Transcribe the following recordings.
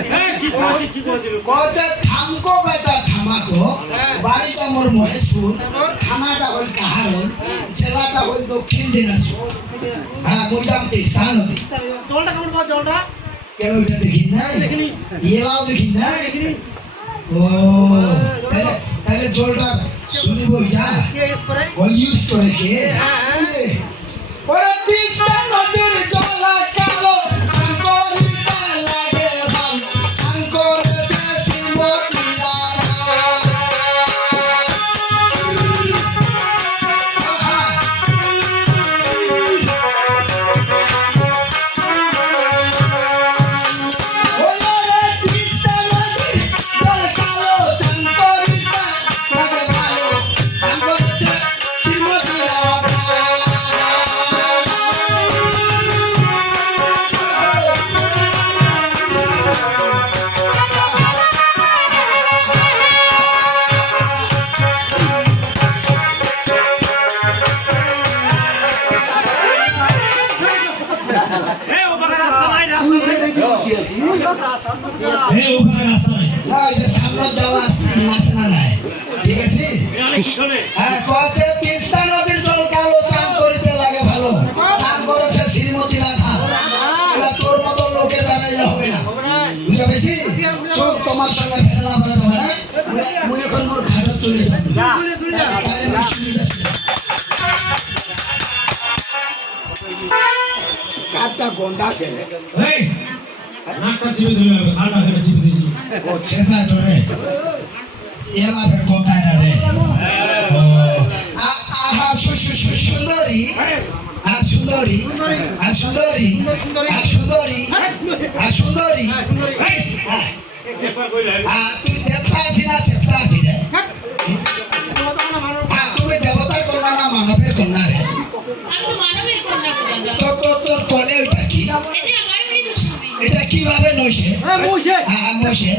বসে আছে এই, কি বলছি কি বলছি কছে থামকো বেটা থামাকো। হ্যাঁ। বাড়িটা মোর মহেশপুর। তারপর? থানাটা হল কাহারল জেলাটা হল দক্ষিণ দিনাজপুর হ্যাঁ বুঝলাম তো স্থান হতে জলটা কেমন পাওয়া জলটা? কেন ওইটা দেখি না এলাও দেখি না ও তাহলে তাহলে জলটা শুনিব করে? ইউজ করে কে? হ্যাঁ, ঘাটটা গন্ডা আছে রে। এই নাকটা চিপে ধরে যাবে খালটা ধরে চিপে দিয়েছি ও ছেসা ধরে এলা ফের কোথায় না রে। ও আ- আহা সু- সু- সু- সুন্দরী। আর সুন্দরী। আর সুন্দরী। আর সুন্দরী। আর সুন্দরী। তুই দেবতা আছি না চেপটা আছি রে? আহ, তুমি দেবতার কন্যা না মানবের কন্যা রে? আমি তো তো তোর কলে ওইটা কি? এটা কীভাবে নইছে? হ্যাঁ হ্যাঁ মইছে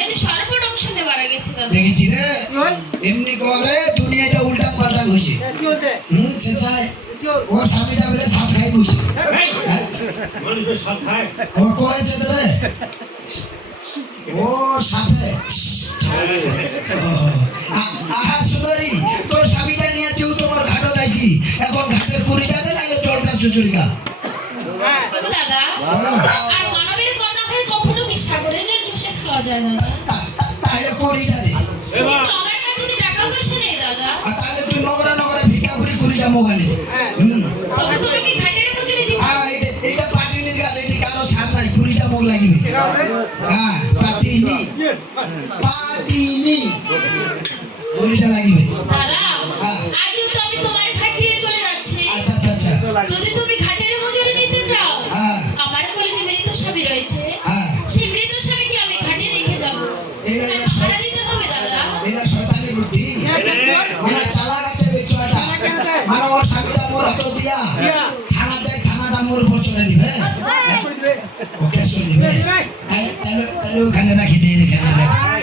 এই যে সর্বট অংশনে মারা গেছে দাদা দেখেছি রে। এমনি করে দুনিয়াটা উল্টা পাল্টা হয়েছে হুম চেঁচায় কি ওর স্বামীটা বলে সাপ খাই বইছে। এই! হ্যাঁ? ও কয়েছে তো ও সাপে। আহা সুন্দরী তোর স্বামীটা নিয়ে তোমার এখন ঘাটের দে নাহলে জলটা চুচুড়িকা হ্যাঁ। দাদা আর মানবের কন্যা হয়ে কখনো কি সাগরের চুষে খাওয়া যায় না তাহলে এবার কিন্তু আমার কাছে তো টাকা পয়সা নেই দাদা। তাহলে তুই নগরে নগরে ভিক্ষা করি কুড়িটা মোগানি দে তবে তুমি কি ঘাটের মজুরি দিতে হ্যাঁ এইটা এইটা পাটিনির গাল এটি কারও ছাড় নাই কুড়িটা মুখ লাগিবে। হ্যাঁ পাটিনি পাটিনি কুড়িটা লাগিবে। দাদা হ্যাঁ। আজও আমি তোমার ঘাট দিয়ে চলে যাচ্ছি। আচ্ছা আচ্ছা আচ্ছা। যদি দিয়া থানা যায় থানাটা মোর উপর চলে দিবে। ওকে চলে দিবে। তাহলে তাহলে তাহলে ওখানে রাখি দে এখানে রাখি।